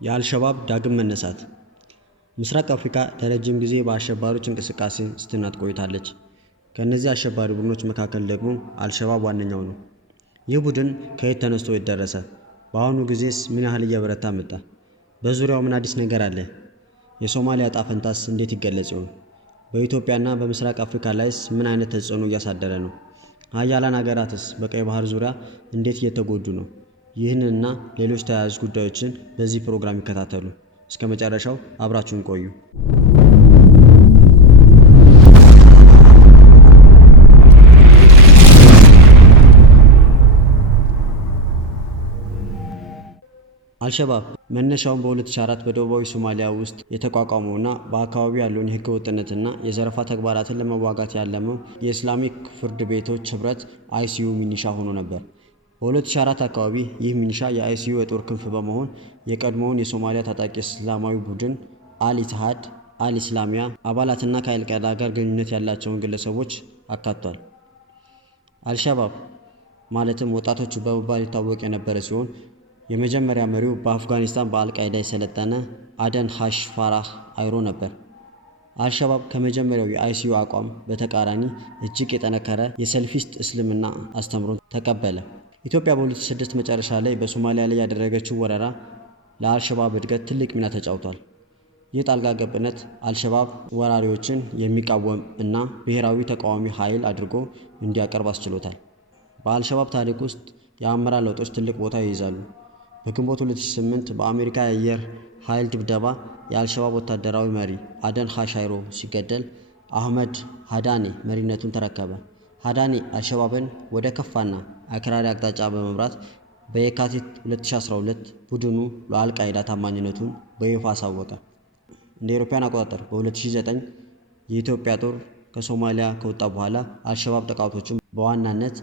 የአልሸባብ ዳግም መነሳት። ምስራቅ አፍሪካ ለረጅም ጊዜ በአሸባሪዎች እንቅስቃሴ ስትናጥ ቆይታለች። ከእነዚህ አሸባሪ ቡድኖች መካከል ደግሞ አልሸባብ ዋነኛው ነው። ይህ ቡድን ከየት ተነስቶ የት ደረሰ? በአሁኑ ጊዜስ ምን ያህል እየበረታ መጣ? በዙሪያው ምን አዲስ ነገር አለ? የሶማሊያ ዕጣ ፈንታስ እንዴት ይገለጽ ይሆን? በኢትዮጵያና በምስራቅ አፍሪካ ላይስ ምን አይነት ተጽዕኖ እያሳደረ ነው? ሀያላን ሀገራትስ በቀይ ባህር ዙሪያ እንዴት እየተጎዱ ነው? ይህንንና ሌሎች ተያያዥ ጉዳዮችን በዚህ ፕሮግራም ይከታተሉ። እስከ መጨረሻው አብራችሁን ቆዩ። አልሸባብ መነሻውን በ2004 በደቡባዊ ሶማሊያ ውስጥ የተቋቋመውና በአካባቢው ያለውን የህገ ወጥነትና የዘረፋ ተግባራትን ለመዋጋት ያለመው የኢስላሚክ ፍርድ ቤቶች ህብረት አይሲዩ ሚኒሻ ሆኖ ነበር። በ2004 አካባቢ ይህ ሚኒሻ የአይሲዩ የጦር ክንፍ በመሆን የቀድሞውን የሶማሊያ ታጣቂ እስላማዊ ቡድን አል-ኢትሃድ አል-ኢስላሚያ አባላትና ከአልቃይዳ ጋር ግንኙነት ያላቸውን ግለሰቦች አካቷል። አልሸባብ ማለትም ወጣቶቹ በመባል ይታወቅ የነበረ ሲሆን የመጀመሪያ መሪው በአፍጋኒስታን በአልቃይዳ የሰለጠነ አደን ሐሽ ፋራህ አይሮ ነበር። አልሸባብ ከመጀመሪያው የአይሲዩ አቋም በተቃራኒ እጅግ የጠነከረ የሰልፊስት እስልምና አስተምሮን ተቀበለ። ኢትዮጵያ በ2006 መጨረሻ ላይ በሶማሊያ ላይ ያደረገችው ወረራ ለአልሸባብ እድገት ትልቅ ሚና ተጫውቷል። ይህ ጣልቃ ገብነት አልሸባብ ወራሪዎችን የሚቃወም እና ብሔራዊ ተቃዋሚ ኃይል አድርጎ እንዲያቀርብ አስችሎታል። በአልሸባብ ታሪክ ውስጥ የአመራር ለውጦች ትልቅ ቦታ ይይዛሉ። በግንቦት 2008 በአሜሪካ የአየር ኃይል ድብደባ የአልሸባብ ወታደራዊ መሪ አደን ሐሽ አይሮ ሲገደል አህመድ ሃዳኔ መሪነቱን ተረከበ። ሃዳኔ አልሸባብን ወደ ከፋና አክራሪ አቅጣጫ በመምራት በየካቲት 2012 ቡድኑ ለአልቃይዳ ታማኝነቱን በይፋ አሳወቀ። እንደ አውሮፓውያን አቆጣጠር በ2009 የኢትዮጵያ ጦር ከሶማሊያ ከወጣ በኋላ አልሸባብ ጥቃቶችን በዋናነት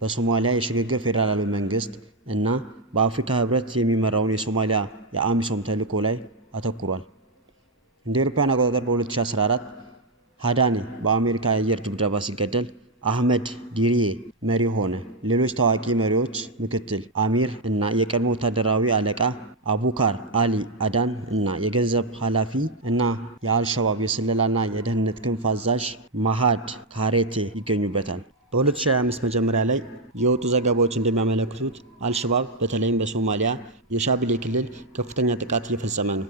በሶማሊያ የሽግግር ፌዴራላዊ መንግስት እና በአፍሪካ ህብረት የሚመራውን የሶማሊያ የአሚሶም ተልዕኮ ላይ አተኩሯል። እንደ አውሮፓውያን አቆጣጠር በ2014 ሃዳኔ በአሜሪካ የአየር ድብደባ ሲገደል አህመድ ዲሪዬ መሪ ሆነ። ሌሎች ታዋቂ መሪዎች ምክትል አሚር እና የቀድሞ ወታደራዊ አለቃ አቡካር አሊ አዳን እና የገንዘብ ኃላፊ እና የአልሸባብ የስለላና የደህንነት ክንፍ አዛዥ ማሃድ ካሬቴ ይገኙበታል። በ2025 መጀመሪያ ላይ የወጡ ዘገባዎች እንደሚያመለክቱት አልሸባብ በተለይም በሶማሊያ የሻቢሌ ክልል ከፍተኛ ጥቃት እየፈጸመ ነው።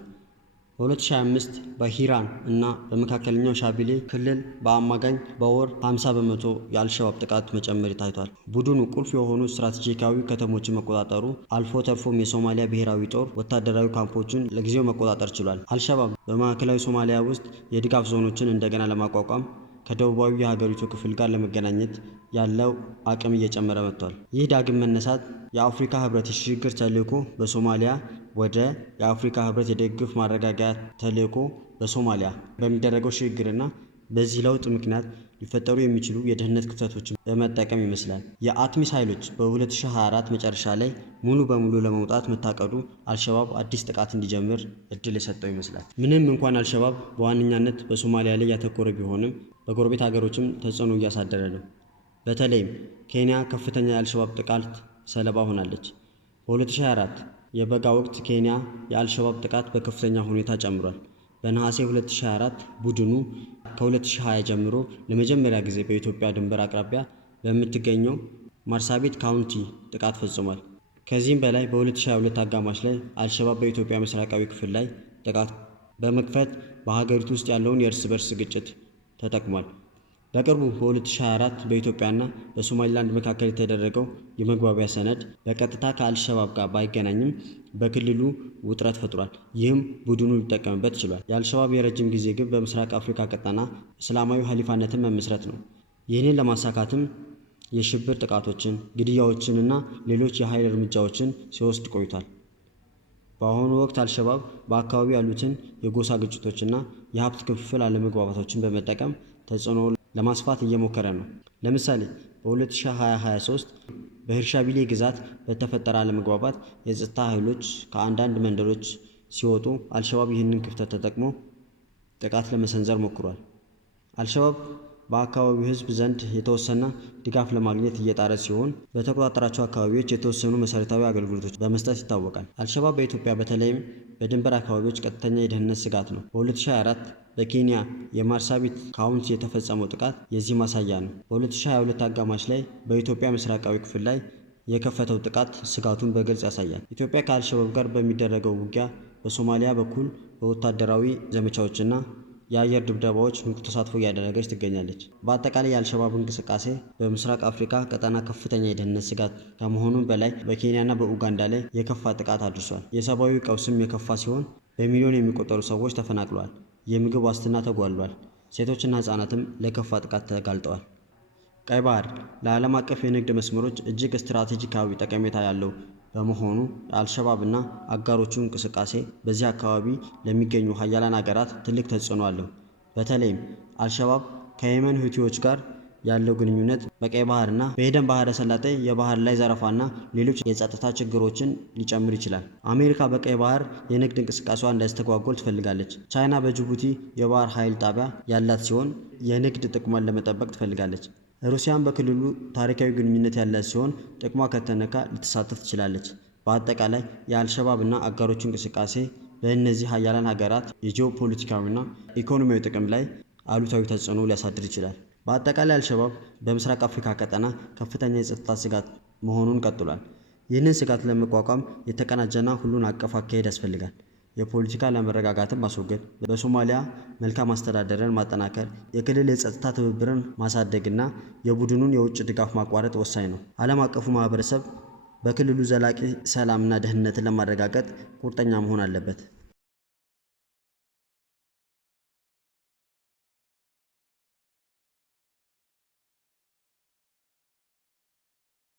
በ2025 በሂራን እና በመካከለኛው ሻቢሌ ክልል በአማካኝ በወር 50 በመቶ የአልሸባብ ጥቃት መጨመር ታይቷል። ቡድኑ ቁልፍ የሆኑ ስትራቴጂካዊ ከተሞችን መቆጣጠሩ አልፎ ተርፎም የሶማሊያ ብሔራዊ ጦር ወታደራዊ ካምፖችን ለጊዜው መቆጣጠር ችሏል። አልሸባብ በማዕከላዊ ሶማሊያ ውስጥ የድጋፍ ዞኖችን እንደገና ለማቋቋም ከደቡባዊ የሀገሪቱ ክፍል ጋር ለመገናኘት ያለው አቅም እየጨመረ መጥቷል። ይህ ዳግም መነሳት የአፍሪካ ህብረት የሽግግር ተልዕኮ በሶማሊያ ወደ የአፍሪካ ህብረት የድጋፍ ማረጋጋያ ተልዕኮ በሶማሊያ በሚደረገው ሽግግርና በዚህ ለውጥ ምክንያት ሊፈጠሩ የሚችሉ የደህንነት ክፍተቶችን በመጠቀም ይመስላል። የአትሚስ ኃይሎች በ2024 መጨረሻ ላይ ሙሉ በሙሉ ለመውጣት መታቀዱ አልሸባብ አዲስ ጥቃት እንዲጀምር እድል የሰጠው ይመስላል። ምንም እንኳን አልሸባብ በዋነኛነት በሶማሊያ ላይ ያተኮረ ቢሆንም በጎረቤት ሀገሮችም ተጽዕኖ እያሳደረ ነው። በተለይም ኬንያ ከፍተኛ የአልሸባብ ጥቃት ሰለባ ሆናለች። በ2024 የበጋ ወቅት ኬንያ የአልሸባብ ጥቃት በከፍተኛ ሁኔታ ጨምሯል። በነሐሴ 2024 ቡድኑ ከ2020 ጀምሮ ለመጀመሪያ ጊዜ በኢትዮጵያ ድንበር አቅራቢያ በምትገኘው ማርሳቢት ካውንቲ ጥቃት ፈጽሟል። ከዚህም በላይ በ2022 አጋማሽ ላይ አልሸባብ በኢትዮጵያ ምስራቃዊ ክፍል ላይ ጥቃት በመክፈት በሀገሪቱ ውስጥ ያለውን የእርስ በርስ ግጭት ተጠቅሟል። በቅርቡ በ2024 በኢትዮጵያና በሶማሊላንድ መካከል የተደረገው የመግባቢያ ሰነድ በቀጥታ ከአልሸባብ ጋር ባይገናኝም በክልሉ ውጥረት ፈጥሯል። ይህም ቡድኑ ሊጠቀምበት ችሏል። የአልሸባብ የረጅም ጊዜ ግብ በምስራቅ አፍሪካ ቀጠና እስላማዊ ሀሊፋነትን መመስረት ነው። ይህንን ለማሳካትም የሽብር ጥቃቶችን፣ ግድያዎችንና ሌሎች የኃይል እርምጃዎችን ሲወስድ ቆይቷል። በአሁኑ ወቅት አልሸባብ በአካባቢው ያሉትን የጎሳ ግጭቶችና የሀብት ክፍፍል አለመግባባቶችን በመጠቀም ተጽዕኖ ለማስፋት እየሞከረ ነው። ለምሳሌ በ2023 በሂርሻቢሌ ግዛት በተፈጠረ አለመግባባት የጸጥታ ኃይሎች ከአንዳንድ መንደሮች ሲወጡ አልሸባብ ይህንን ክፍተት ተጠቅሞ ጥቃት ለመሰንዘር ሞክሯል። አልሸባብ በአካባቢው ሕዝብ ዘንድ የተወሰነ ድጋፍ ለማግኘት እየጣረ ሲሆን በተቆጣጠራቸው አካባቢዎች የተወሰኑ መሠረታዊ አገልግሎቶች በመስጠት ይታወቃል። አልሸባብ በኢትዮጵያ በተለይም በድንበር አካባቢዎች ቀጥተኛ የደህንነት ስጋት ነው። በ2024 በኬንያ የማርሳቢት ካውንቲ የተፈጸመው ጥቃት የዚህ ማሳያ ነው። በ2022 አጋማሽ ላይ በኢትዮጵያ ምስራቃዊ ክፍል ላይ የከፈተው ጥቃት ስጋቱን በግልጽ ያሳያል። ኢትዮጵያ ከአልሸባብ ጋር በሚደረገው ውጊያ በሶማሊያ በኩል በወታደራዊ ዘመቻዎችና የአየር ድብደባዎች ንቁ ተሳትፎ እያደረገች ትገኛለች። በአጠቃላይ የአልሸባብ እንቅስቃሴ በምስራቅ አፍሪካ ቀጠና ከፍተኛ የደህንነት ስጋት ከመሆኑም በላይ በኬንያና በኡጋንዳ ላይ የከፋ ጥቃት አድርሷል። የሰብአዊ ቀውስም የከፋ ሲሆን በሚሊዮን የሚቆጠሩ ሰዎች ተፈናቅለዋል። የምግብ ዋስትና ተጓድሏል። ሴቶችና ህጻናትም ለከፋ ጥቃት ተጋልጠዋል። ቀይ ባህር ለዓለም አቀፍ የንግድ መስመሮች እጅግ ስትራቴጂካዊ ጠቀሜታ ያለው በመሆኑ የአልሸባብና አጋሮቹ እንቅስቃሴ በዚህ አካባቢ ለሚገኙ ሀያላን ሀገራት ትልቅ ተጽዕኖ አለው። በተለይም አልሸባብ ከየመን ሁቲዎች ጋር ያለው ግንኙነት በቀይ ባህርና በኤደን ባህረ ሰላጤ የባህር ላይ ዘረፋና ሌሎች የጸጥታ ችግሮችን ሊጨምር ይችላል። አሜሪካ በቀይ ባህር የንግድ እንቅስቃሴዋ እንዳይስተጓጎል ትፈልጋለች። ቻይና በጅቡቲ የባህር ኃይል ጣቢያ ያላት ሲሆን የንግድ ጥቅሟን ለመጠበቅ ትፈልጋለች። ሩሲያን በክልሉ ታሪካዊ ግንኙነት ያላት ሲሆን ጥቅሟ ከተነካ ልትሳተፍ ትችላለች። በአጠቃላይ የአልሸባብ እና አጋሮቹ እንቅስቃሴ በእነዚህ ሀያላን ሀገራት የጂኦፖለቲካዊና ኢኮኖሚያዊ ጥቅም ላይ አሉታዊ ተጽዕኖ ሊያሳድር ይችላል። በአጠቃላይ አልሸባብ በምስራቅ አፍሪካ ቀጠና ከፍተኛ የጸጥታ ስጋት መሆኑን ቀጥሏል። ይህንን ስጋት ለመቋቋም የተቀናጀና ሁሉን አቀፍ አካሄድ ያስፈልጋል። የፖለቲካ አለመረጋጋትን ማስወገድ፣ በሶማሊያ መልካም አስተዳደርን ማጠናከር፣ የክልል የጸጥታ ትብብርን ማሳደግና የቡድኑን የውጭ ድጋፍ ማቋረጥ ወሳኝ ነው። ዓለም አቀፉ ማህበረሰብ በክልሉ ዘላቂ ሰላምና ደህንነትን ለማረጋገጥ ቁርጠኛ መሆን አለበት።